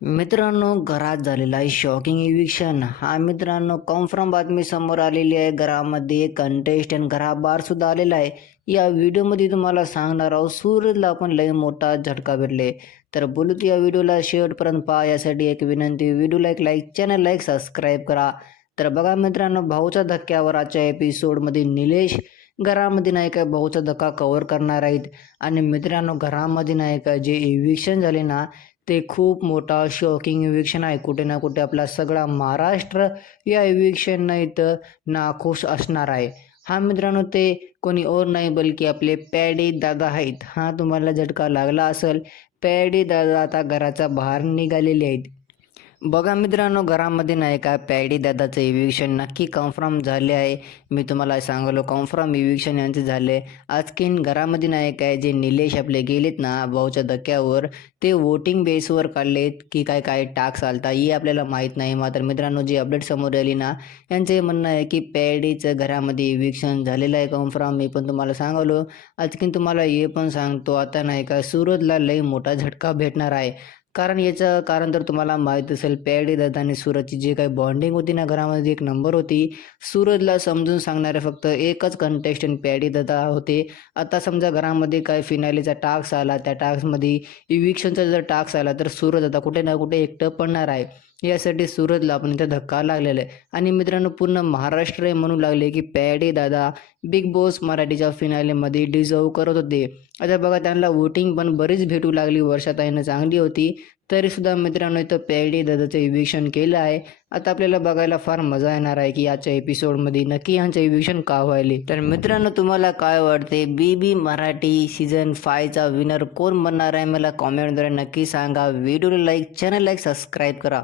मित्रांनो घरात झालेला आहे शॉकिंग इव्हिक्शन हा मित्रांनो कॉन्फर्म बातमी समोर आलेली आहे. घरामध्ये कंटेस्टंट घराबाहेर सुद्धा आलेला आहे. या व्हिडिओमध्ये तुम्हाला सांगणार आहोत सूरजला पण लय मोठा झटका भेटले तर बोलूत या व्हिडिओला शेवटपर्यंत पहा. यासाठी एक विनंती व्हिडिओला एक लाईक चॅनल लाईक सबस्क्राईब करा. तर बघा मित्रांनो भाऊच्या धक्क्यावर आजच्या एपिसोडमध्ये निलेश घरामध्ये नाही का भाऊचा धक्का कव्हर करणार आहेत. आणि मित्रांनो घरामध्ये नाही का जे इव्हिक्शन झाले ना ते खूप मोठा शॉकिंग इव्हिक्शन आहे. कुठे ना कुठे आपला सगळा महाराष्ट्र या इव्हिक्शन इथं नाखुश असणार आहे. हा मित्रांनो ते कोणी और नाही बल्कि आपले पॅडी दादा आहेत. हा तुम्हाला झटका लागला असेल. पॅडी दादा आता घराच्या बाहेर निघालेले आहेत. बघा मित्रांनो घरामध्ये नाही का पॅडी दादाचं इव्हिक्शन नक्की कन्फर्म झाले आहे. मी तुम्हाला सांगलो कन्फर्म इव्हिक्शन यांचे झाले. आजकीन घरामध्ये नाही काय जे निलेश आपले गेलेत ना भाऊच्या धक्क्यावर ते वोटिंग बेसवर काढलेत की काय काय टाक्स आलता ही आपल्याला माहीत नाही. मात्र मित्रांनो जी अपडेट समोर आली ना यांचे म्हणणं आहे की पॅडीचं घरामध्ये इव्हिक्शन झालेलं आहे कन्फर्म मी पण तुम्हाला सांगलो आजकीन तुम्हाला हे पण सांगतो आता नाही का सुरतला लई मोठा झटका भेटणार आहे. कारण याचं कारण तर तुम्हाला माहीत असेल पॅडी दादा आणि सूरजची जी काही बॉन्डिंग होती ना घरामध्ये एक नंबर होती. सूरजला समजून सांगणारे फक्त एकच कंटेस्टंट पॅडी दादा होते. आता समजा घरामध्ये काय फिनालीचा टास्क आला त्या टास्कमध्ये इव्हिक्शनचा जर टास्क आला तर सूरज आता कुठे ना कुठे एकटं पडणार आहे. यासाठी सूरजला पण इथं धक्का लागलेला आहे. आणि मित्रांनो पूर्ण महाराष्ट्र हे म्हणू लागले की पॅडे दादा बिग बॉस मराठीच्या फिनालेमध्ये डिझर्व करत होते. आता बघा त्यांना वोटिंग पण बरीच भेटू लागली. वर्षाताईनं चांगली होती. तरीसुद्धा मित्रांनो इथं पॅडी दादाचं इव्हिक्शन केलं आहे. आता आपल्याला बघायला फार मजा येणार आहे की याच्या एपिसोडमध्ये नक्की यांचं इव्हिक्शन का व्हायले? तर मित्रांनो तुम्हाला काय वाटते? बी बी मराठी सीझन फायचा विनर कोण बनणार आहे? मला कॉमेंटद्वारे नक्की सांगा. व्हिडिओला लाईक चॅनल लाईक सबस्क्राईब करा.